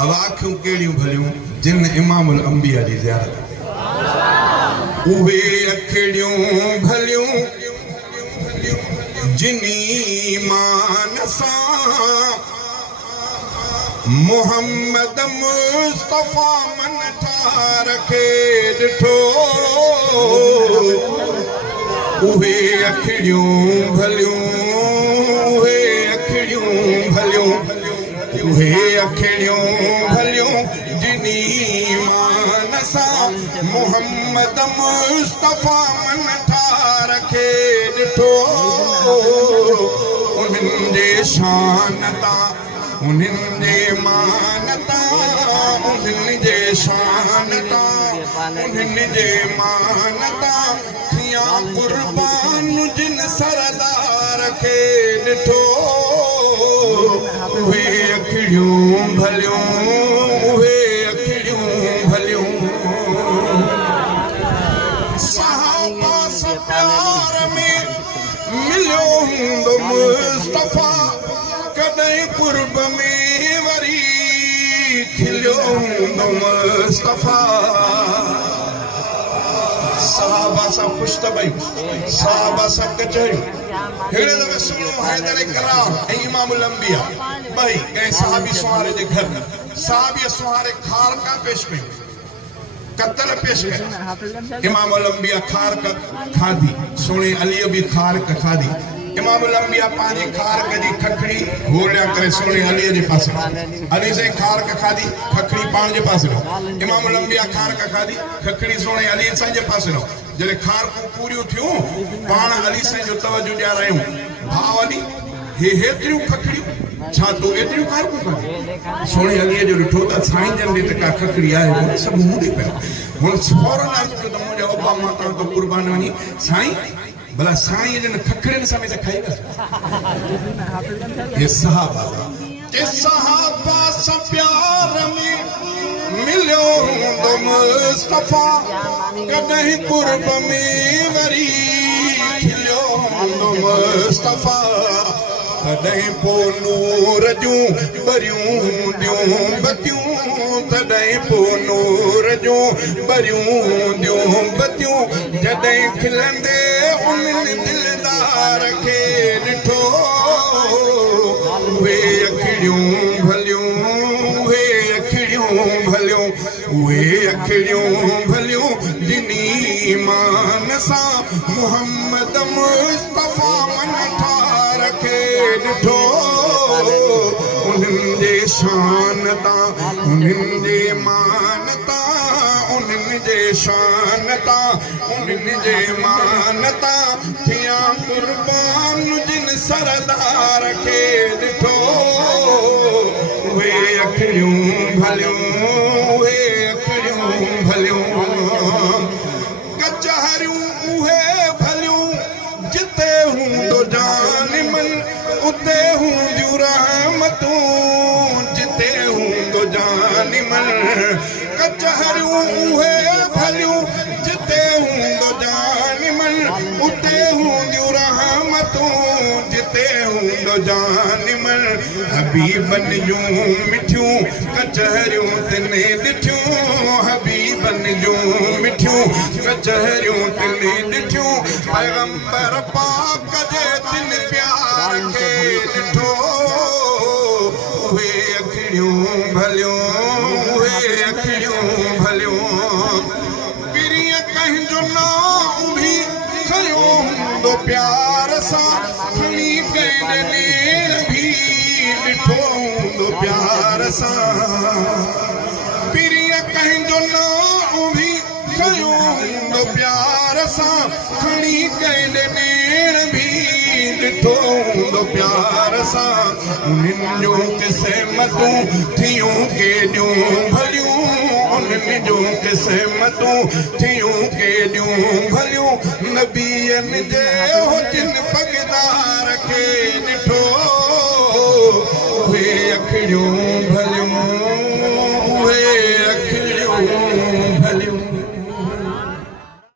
अब आँखियों केड़ियों भलियों जिन इमामुल अंबिया जी ज़ियारत उहे अखिड़ियों भलियों जिनी ईमान सां मोहम्मद मुस्तफा मन ठार के ॾिठो उहे अखिड़ियों भलियों उहे अखिड़ियों भलियों उहे अखिड़ियों भलियों जिनी ईमान सां मोहम्मद मुस्तफा मन ठार के ॾिठो उन्हनि जे शान तां उन्हनि जे मान तां उन्हनि जे शान तां उन्हनि जे मान तां थिया कुर्बान जिन सरदार खे ॾिठो उहे अखिड़ियूं भलियूं उहे अखिड़ियूं भलियूं सहाबा सां प्यार में मिलियो हूंदो मुस्तफा कॾहिं कुर्ब में वरी खिलियो हूंदो मुस्तफा सहाबा सां ख़ुशि त भई सहाबा सां कचहरियूं हेड़े दफ़े सुनो हैदर कराम ऐं इमामुल अंबिया ॿई कंहिं सहाबी सुहारे जे घर सहाबीअ सुहारे खारका पेश कयूं कतल पेश कया इमामुल अंबिया खारक खाधी सुहिणे अलीअ बि खारक खाधी इमामुल अंबिया पंहिंजी खारक जी खखड़ी घोड़िया करे सुहिणे अलीअ जे पासे अली साईं खारक खाधी खखड़ी पाण जे पासे रहो इमामुल अंबिया खारक खाधी खखड़ी सुहिणे अली साईं जे पासे रहो जॾहिं खारकूं पूरियूं थियूं पाण अली साईं जो तवजो ॾियारायूं भाउ अली हे हेतिरियूं खखड़ियूं छा तूं एतिरियूं खारकूं कयूं सुहिणे अलीअ जो ॾिठो त साईं जन ॾे त का खखड़ी आहे सभु मूं ॾे पिया हुन फौरन अर्ज़ु कयो त मुंहिंजा अब्बा मां तव्हां खां क़ुर्बान वञी साईं भला साईं जन खखड़ियुनि समेत खाई विया सहाबा सां प्यार में मिलियो हूंदो मुस्तफा कॾहिं कुर्ब में वरी खिलियो हूंदो मुस्तफा तॾहिं पोइ नूर जूं ॿरियूं हूंदियूं बतियूं तॾहिं पोइ नूर जूं ॿरियूं हूंदियूं बतियूं जॾहिं खिलंदे उन्हनि दिलदार खे ॾिठो उहे अखिड़ियूं भलियूं उहे अखिड़ियूं भलियूं उहे अखिड़ियूं भलियूं जिनी ईमान सां मोहम्मद मुस्तफा मन ठार खे ॾिठो उन्हनि जे शान तां उन्हनि जे मान तां उन्हनि जे शान तां उन्हनि जे मान तां थिया कुर्बान जिन सरदार खे ॾिठो उहे अखिड़ियूं भलियूं उहे अखिड़ियूं भलियूं कचहरियूं उहे भलियूं जिते हूंदो जानिमन उते हूंदियूं रहमतूं जिते हूंदो जानिमन कचहरियूं उहे भलियूं जिते हूंदो जानिमन उते हूंदियूं रहमतूं जिते हूंदो जानिमन हबीबन जूं मिठियूं कचहरियूं तिने ॾिठियूं हबीबन जूं मिठियूं कचहरियूं तिने ॾिठियूं पैगंबर पाक जे तिन प्यार खे ॾिठो उहे अखिड़ियूं भलियूं उहे अखिड़ियूं भलियूं पिरीअ कंहिंजो नाम बि खयो हूंदो प्यार सां खणी कंहिं नेर बि ॾिठो हूंदो प्यार सां पिरीअ कंहिंजो नाम बि खयो हूंदो प्यार सां खणी कंहिं नेर बि ॾिठो हूंदो प्यार सां उन्हनि जो क़िस्मतूं थियूं केॾियूं भलियूं उन्हनि जो क़िस्मतूं थियूं केॾियूं भलियूं नबीअनि जे हुजन पगदार खे ॾिठो उहे अखिड़ियूं भलियूं